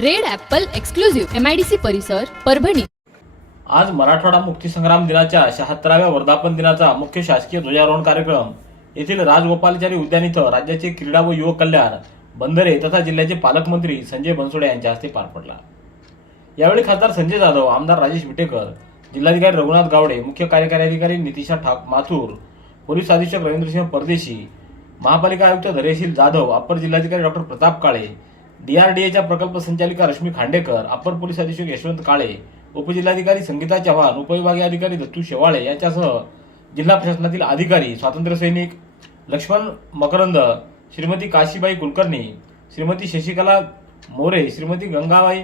Red apple exclusive MIDC परिसर परभणी. आज मराठवाडा मुक्तीसंग्राम दिनाच्या शहात्तराव्या वर्धापन दिनाचा मुख्य शासकीय ध्वजारोहण कार्यक्रम. येथील राजगोपालचारी उद्यान इथं राज्याचे क्रीडा व युवक कल्याण बंदरे तथा जिल्ह्याचे पालकमंत्री संजय बनसोडे यांच्या हस्ते पार पडला. यावेळी खासदार संजय जाधव आमदार राजेश विटेकर जिल्हाधिकारी रघुनाथ गावडे मुख्य कार्यकारी अधिकारी नितिशा ठाक माथूर पोलीस अधीक्षक रवींद्रसिंह परदेशी महापालिका आयुक्त धैर्यशील जाधव अप्पर जिल्हाधिकारी डॉक्टर प्रताप काळे डीआरडीएच्या प्रकल्प संचालिका रश्मी खांडेकर अपर पोलीस अधीक्षक यशवंत काळे उपजिल्हाधिकारी संगीता चव्हाण उपविभागीय अधिकारी दत्तू शेवाळे यांच्यासह जिल्हा प्रशासनातील अधिकारी स्वातंत्र्य सैनिक लक्ष्मण मकरंद श्रीमती काशीबाई कुलकर्णी श्रीमती शशिकला मोरे श्रीमती गंगाबाई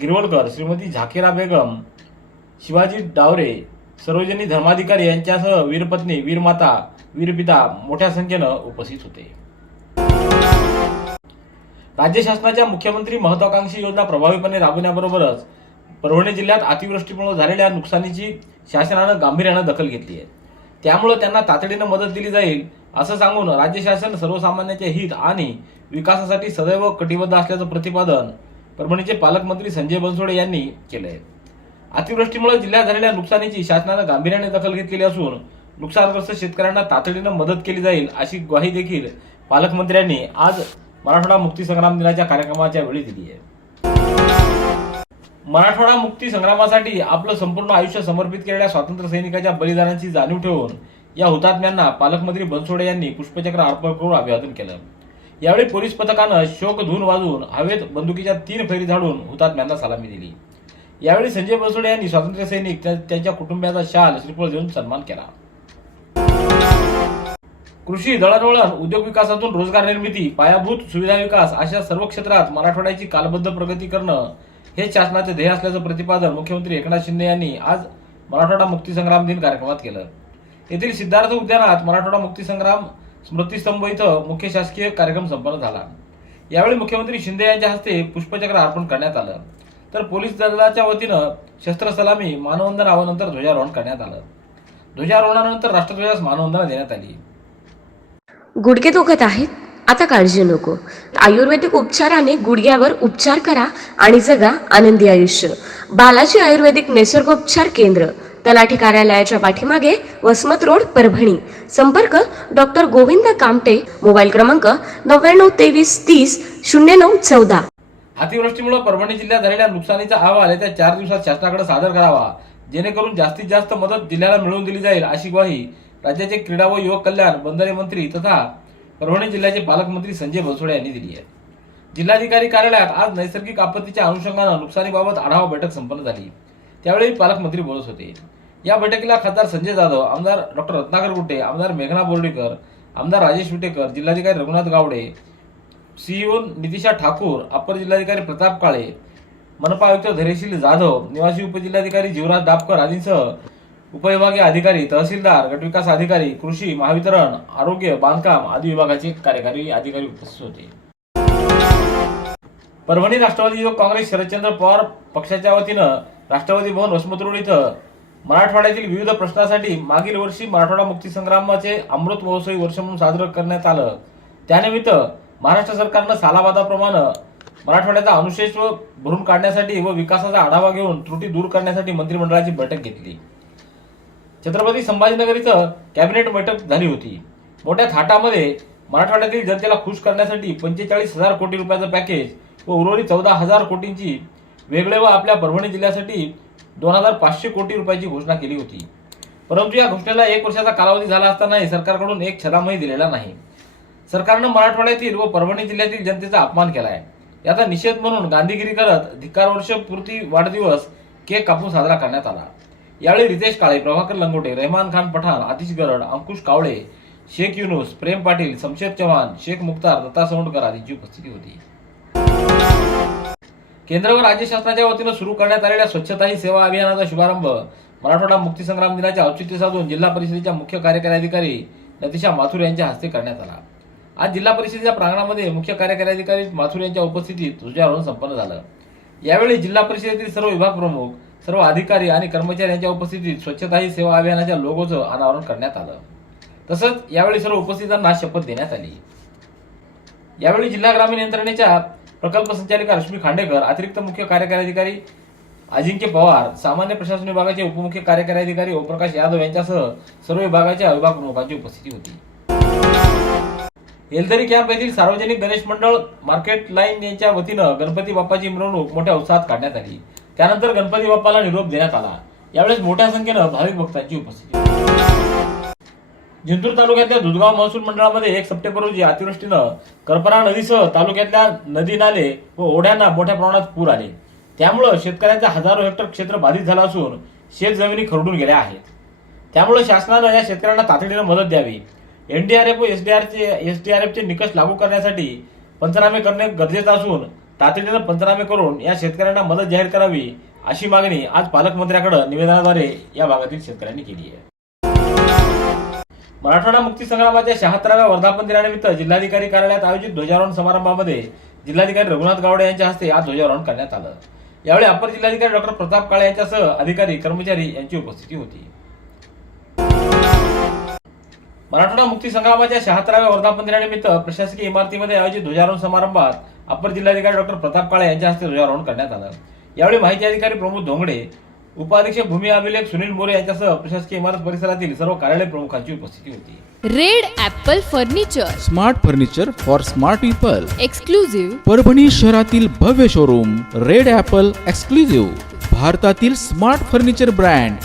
गिरवलकर श्रीमती झाकिरा बेगम शिवाजी डावरे सर्वजनी धर्माधिकारी यांच्यासह वीरपत्नी वीरमाता वीरपिता मोठ्या संख्येनं उपस्थित होते. राज्य शासनाच्या मुख्यमंत्री महत्वाकांक्षी योजना प्रभावीपणे राबवण्याबरोबरच परभणी जिल्ह्यात अतिवृष्टीमुळे झालेल्या नुकसानीची शासनानं गांभीर्यानं दखल घेतली आहे. त्यामुळे त्यांना तातडीनं मदत दिली जाईल असं सांगून राज्य शासन सर्वसामान्यांचे हित आणि विकासासाठी सदैव कटिबद्ध असल्याचं प्रतिपादन परभणीचे पालकमंत्री संजय बनसोडे यांनी केलं आहे अतिवृष्टीमुळे जिल्ह्यात झालेल्या नुकसानीची शासनानं गांभीर्याने दखल घेतलेली असून नुकसानग्रस्त शेतकऱ्यांना तातडीनं मदत केली जाईल अशी ग्वाही देखील पालकमंत्र्यांनी आज मराठवाडा मुक्तीसंग्राम दिनाच्या कार्यक्रमाच्या वेळी दिली आहे. मराठवाडा मुक्ती संग्रामासाठी आपलं संपूर्ण आयुष्य समर्पित केलेल्या स्वातंत्र्य सैनिकाच्या बलिदानाची जाणीव ठेवून या हुतात्म्यांना पालकमंत्री बनसोडे यांनी पुष्पचक्र अर्पण करून अभिवादन केलं. यावेळी पोलीस पथकानं शोक धून वाजून हवेत बंदुकीच्या तीन फेरी झाडून हुतात्म्यांना सलामी दिली. यावेळी संजय बनसोडे यांनी स्वातंत्र्य सैनिक त्यांच्या कुटुंबियाचा शाल श्रीफळ देऊन सन्मान केला. कृषी दळणवळण उद्योग विकासातून रोजगार निर्मिती पायाभूत सुविधा विकास अशा सर्व क्षेत्रात मराठवाड्याची कालबद्ध प्रगती करणं हे शासनाचे ध्येय असल्याचं प्रतिपादन मुख्यमंत्री एकनाथ शिंदे यांनी आज मराठवाडा मुक्तीसंग्राम दिन कार्यक्रमात केलं. येथील सिद्धार्थ उद्यानात मराठवाडा मुक्तीसंग्राम स्मृतिस्तंभ इथं मुख्य शासकीय कार्यक्रम संपन्न झाला. यावेळी मुख्यमंत्री शिंदे यांच्या हस्ते पुष्पचक्र अर्पण करण्यात आलं. तर पोलीस दलाच्या वतीनं शस्त्रसलामी मानवंदन आवानंतर ध्वजारोहण करण्यात आलं. ध्वजारोहणानंतर राष्ट्रध्वजास मानवंदना देण्यात आली. गुडघे दुखत आहेत? आता काळजी नको. आयुर्वेदिक उपचाराने गुडघ्यावर उपचार करा आणि जगा आनंदी आयुष्य. बालाजी आयुर्वेदिक निसर्गोपचार केंद्र तलाठी कार्यालयाच्या पाठीमागे वसमत रोड परभणी. संपर्क डॉक्टर गोविंद कामटे मोबाईल क्रमांक नव्याण्णव तेवीस तीस शून्य नऊ चौदा. अतिवृष्टीमुळे परभणी जिल्ह्यात झालेल्या नुकसानीचा अहवाल येत्या चार दिवसात शासनाकडे सादर करावा. जेणेकरून जास्तीत जास्त मदत जिल्ह्याला मिळवून दिली जाईल अशी ग्वाही राज्याचे क्रीडा व युवक कल्याण बंदरे मंत्री तथा परभणी जिल्ह्याचे पालकमंत्री संजय बनसोडे यांनी दिली आहे. जिल्हाधिकारी कार्यालयात आज नैसर्गिक आपत्तीच्या अनुषंगानं नुकसानीबाबत आढावा बैठक संपन्न झाली. त्यावेळी पालकमंत्री बोलत होते. या बैठकीला खासदार संजय जाधव आमदार डॉक्टर रत्नाकर गुट्टे आमदार मेघना बोर्डीकर आमदार राजेश विटेकर जिल्हाधिकारी रघुनाथ गावडे सीईओ नितिशा ठाकूर अप्पर जिल्हाधिकारी प्रताप काळे मनपा आयुक्त धैर्यशील जाधव निवासी उपजिल्हाधिकारी जीवराज दापकर आदींसह उपविभागीय अधिकारी तहसीलदार गटविकास अधिकारी कृषी महावितरण आरोग्य बांधकाम आदी विभागाचे कार्यकारी अधिकारी उपस्थित होते. परभणी राष्ट्रवादी युवक काँग्रेस शरदचंद्र पवार पक्षाच्या वतीनं राष्ट्रवादी भवन वसमतरोड इथं मराठवाड्यातील विविध प्रश्नासाठी मागील वर्षी मराठवाडा मुक्तीसंग्रामाचे अमृत महोत्सवी वर्ष म्हणून साजरं करण्यात आलं. त्यानिमित्त महाराष्ट्र सरकारनं सालाबादाप्रमाणे मराठवाड्याचा अनुशेष व भरून काढण्यासाठी व विकासाचा आढावा घेऊन त्रुटी दूर करण्यासाठी मंत्रिमंडळाची बैठक घेतली. छत्रपती संभाजीनगर इथं कॅबिनेट बैठक झाली होती. मोठ्या थाटामध्ये मराठवाड्यातील जनतेला खुश करण्यासाठी पंचेचाळीस हजार कोटी रुपयाचं पॅकेज व उर्वरित चौदा हजार कोटींची वेगळे व आपल्या परभणी जिल्ह्यासाठी दोन हजार पाचशे कोटी रुपयाची घोषणा केली होती. परंतु या घोषणेला एक वर्षाचा कालावधी झाला असतानाही सरकारकडून एक छदामही दिलेला नाही. सरकारनं मराठवाड्यातील व परभणी जिल्ह्यातील जनतेचा अपमान केला आहे याचा निषेध म्हणून गांधीगिरी करत धिक्कार वर्ष पूर्ती वाढदिवस केक कापून साजरा करण्यात आला. यावेळी रितेश काळे प्रभाकर लंगोटे रेहमान खान पठाण आतिश गरड अंकुश कावळे शेख युनुस प्रेम पाटील शमशेर चव्हाण शेख मुख्तार दत्ता सोंडकर आदींची उपस्थिती होती. केंद्र व राज्य शासनाच्या वतीनं सुरू करण्यात आलेल्या स्वच्छता ही सेवा अभियानाचा शुभारंभ मराठवाडा मुक्तीसंग्राम दिनाचे औचित्य साधून जिल्हा परिषदेच्या मुख्य कार्यकारी अधिकारी नतिशा माथुर यांच्या हस्ते करण्यात आला. आज जिल्हा परिषदेच्या प्रांगणामध्ये मुख्य कार्यकारी अधिकारी माथुर यांच्या उपस्थितीत ध्वजारोहण संपन्न झालं. यावेळी जिल्हा परिषदेतील सर्व विभाग प्रमुख सर्व अधिकारी आणि कर्मचारी यांच्या उपस्थितीत स्वच्छता ही सेवा अभियानाच्या लोगोचं अनावरण करण्यात आलं. तसंच यावेळी सर्व उपस्थितांना शपथ देण्यात आली. यावेळी जिल्हा ग्रामीण यंत्रणेच्या प्रकल्प संचालिका रश्मी खांडेकर अतिरिक्त मुख्य कार्यकारी अधिकारी अजिंक्य पवार सामान्य प्रशासन विभागाचे उपमुख्य कार्यकारी अधिकारी ओमप्रकाश यादव यांच्यासह सर्व विभागाच्या विभाग प्रमुखांची उपस्थिती होती. येलदरी कॅम्प येथील सार्वजनिक गणेश मंडळ मार्केट लाईन यांच्या वतीनं गणपती बाप्पाची मिरवणूक मोठ्या उत्साहात काढण्यात आली. त्यानंतर गणपती बाप्पाला निरोप देण्यात आला. यावेळेस मोठ्या संख्येनं भाविक भक्तांची उपस्थिती जिंतूर तालुक्यातल्या दुधगाव महसूल मंडळामध्ये एक सप्टेंबर रोजी अतिवृष्टीनं करपरा नदीसह तालुक्यातल्या नदी नाले व ओढ्यांना मोठ्या प्रमाणात पूर आले. त्यामुळं शेतकऱ्यांचा हजारो हेक्टर क्षेत्र बाधित झालं असून शेत जमिनी खरडून गेल्या आहेत. त्यामुळे शासनानं या शेतकऱ्यांना तातडीनं मदत द्यावी. एनडीआरएफ व एसडीआरचे एसडीआरएफचे निकष लागू करण्यासाठी पंचनामे करणे गरजेचं असून तातडीनं पंचनामे करून या शेतकऱ्यांना मदत जाहीर करावी अशी मागणी आज पालकमंत्र्याकडे निवेदनाद्वारे या भागातील शेतकऱ्यांनी केली आहे. मराठवाडा मुक्ती संग्रामाच्या शहात्तराव्या वर्धापन दिनानिमित्त जिल्हाधिकारी कार्यालयात आयोजित ध्वजारोहण समारंभामध्ये जिल्हाधिकारी रघुनाथ गावडे यांच्या हस्ते आज ध्वजारोहण करण्यात आलं. यावेळी अपर जिल्हाधिकारी डॉक्टर प्रताप काळे यांच्यासह अधिकारी कर्मचारी यांची उपस्थिती होती. मराठवाडा मुक्ती संग्रामाच्या शहात्तराव्या वर्धापन दिनानिमित्त प्रशासकीय इमारतीमध्ये आयोजित ध्वजारोहण समारंभात अपर जिल्हाधिकारी डॉक्टर प्रताप काळे यांच्या हस्ते ध्वजारोहण करण्यात आलं. यावेळी माहिती अधिकारी प्रमोद धोंगडे उपाधीक्षक भूमी अभिलेख सुनील मोरे यांच्यासह प्रशासकीय इमारत परिसरातील सर्व कार्यालय प्रमुखांची उपस्थिती होती. Red Apple furniture. Smart furniture for smart people. Exclusive Parbhani शहरातील भव्य शोरूम रेड ॲपल एक्सक्लुझिव्ह. भारतातील smart furniture brand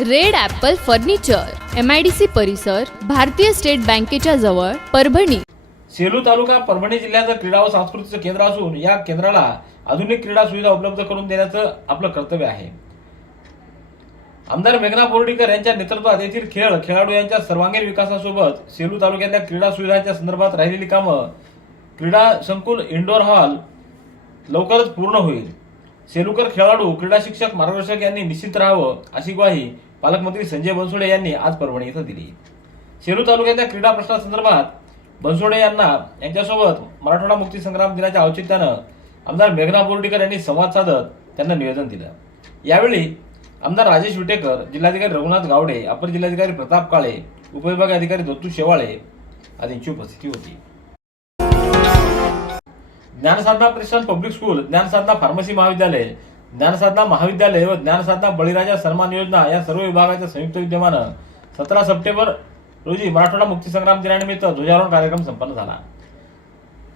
Red apple furniture M I D C परिसर भारतीय स्टेट बँकेच्या जवळ परभणी. सेलू तालुका परभणी जिल्ह्याचं क्रीडा व सांस्कृतिक केंद्र असून या केंद्राला आधुनिक क्रीडा सुविधा उपलब्ध करून देण्याचं आपलं कर्तव्य आहे. आमदार मेघना बोर्डीकर यांच्या नेतृत्वात येथील खेळ खेळाडू यांच्या सर्वांगीण विकासासोबत सेलू तालुक्यातल्या क्रीडा सुविधांच्या संदर्भात राहिलेली कामं क्रीडा संकुल इंडोर हॉल लवकरच पूर्ण होईल. सेलूकर खेळाडू क्रीडा शिक्षक मार्गदर्शक यांनी निश्चित राहावं अशी ग्वाही पालकमंत्री संजय बनसोडे यांनी आज परभणी इथं दिली. सेलू तालुक्यातल्या क्रीडा प्रश्नासंदर्भात बनसोडे यांना यांच्यासोबत मराठवाडा मुक्ती संग्राम दिनाच्या औचित्यानं आमदार मेघना बोर्डीकर यांनी संवाद साधत त्यांना निवेदन दिलं. यावेळी आमदार राजेश विटेकर जिल्हाधिकारी रघुनाथ गावडे अपर जिल्हाधिकारी प्रताप काळे उपविभागीय अधिकारी दत्तू शेवाळे आदींची उपस्थिती होती. ज्ञानसाधना प्रतिष्ठान पब्लिक स्कूल ज्ञानसाधना फार्मसी महाविद्यालय ज्ञानसाधना महाविद्यालय व ज्ञानसाधना बळीराजा सन्मान योजना या सर्व विभागाच्या संयुक्त विद्यमानं सतरा सप्टेंबर रोजी मराठवाडा मुक्तीसंग्राम दिनानिमित्त ध्वजारोहण कार्यक्रम संपन्न झाला.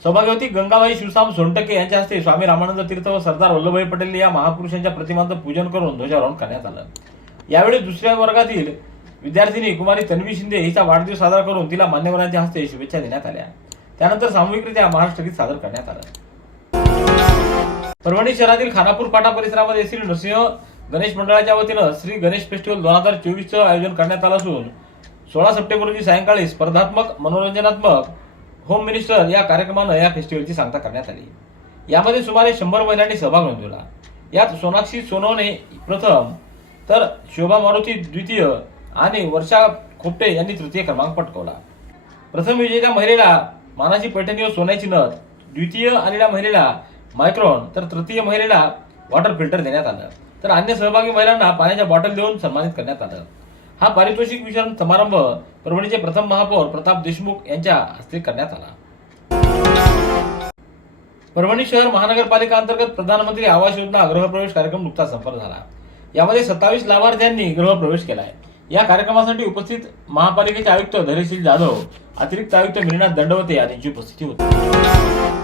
सौभाग्यवती गंगाबाई शिवसाम सोनटके यांच्या हस्ते स्वामी रामानंद तीर्थ व सरदार वल्लभभाई पटेल या महापुरुषांच्या प्रतिमांचं पूजन करून ध्वजारोहण करण्यात आलं. यावेळी दुसऱ्या वर्गातील विद्यार्थिनी कुमारी तन्वी शिंदे हिचा वाढदिवस साजरा करून तिला मान्यवरांच्या हस्ते शुभेच्छा देण्यात आल्या. त्यानंतर सामूहिकरित्या महाराष्ट्र गीत सादर करण्यात आलं. परभणी शहरातील खानापूर फाटा परिसरामध्ये श्री नृसिंह गणेश मंडळाच्या वतीनं श्री गणेश फेस्टिवल दोन हजार चोवीसचं आयोजन करण्यात आलं असून सोळा सप्टेंबर रोजी सायंकाळी स्पर्धात्मक मनोरंजनात्मक होम मिनिस्टर या कार्यक्रमानं या फेस्टिवलची सांगता करण्यात आली. यामध्ये सुमारे शंभर महिलांनी सहभाग नोंदवला. यात सोनाक्षी सोनवणे प्रथम तर शोभा मारुती द्वितीय आणि वर्षा खोपटे यांनी तृतीय क्रमांक पटकवला. प्रथम विजेत्या महिलेला मानाची पैठणी व सोन्याची नथ द्वितीय आलेल्या महिलेला मायक्रॉन तर तृतीय महिलेला वॉटर फिल्टर देण्यात आलं. तर अन्य सहभागी महिलांना पाण्याच्या बॉटल देऊन सन्मानित करण्यात आलं. हा पारितोषिक वितरण समारंभ परभणीचे प्रथम महापौर प्रताप देशमुख यांच्या हस्ते करण्यात आला. परभणी शहर महानगरपालिका अंतर्गत प्रधानमंत्री आवास योजना गृहप्रवेश कार्यक्रम नुकताच संपन्न झाला. यामध्ये सत्तावीस लाभार्थ्यांनी गृहप्रवेश आहे या कार्यक्रमासाठी उपस्थित महापालिकेचे आयुक्त धैर्यशील जाधव अतिरिक्त आयुक्त मीनाथ दंडवते यांची उपस्थिती होती.